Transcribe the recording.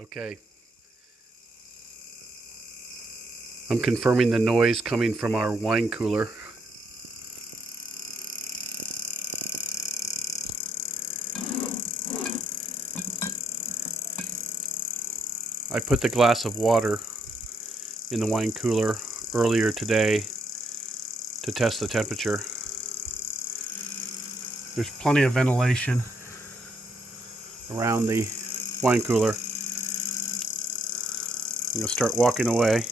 Okay. I'm confirming the noise coming from our wine cooler. I put the glass of water in the wine cooler earlier today to test the temperature. There's plenty of ventilation around the wine cooler. I'm going to start walking away.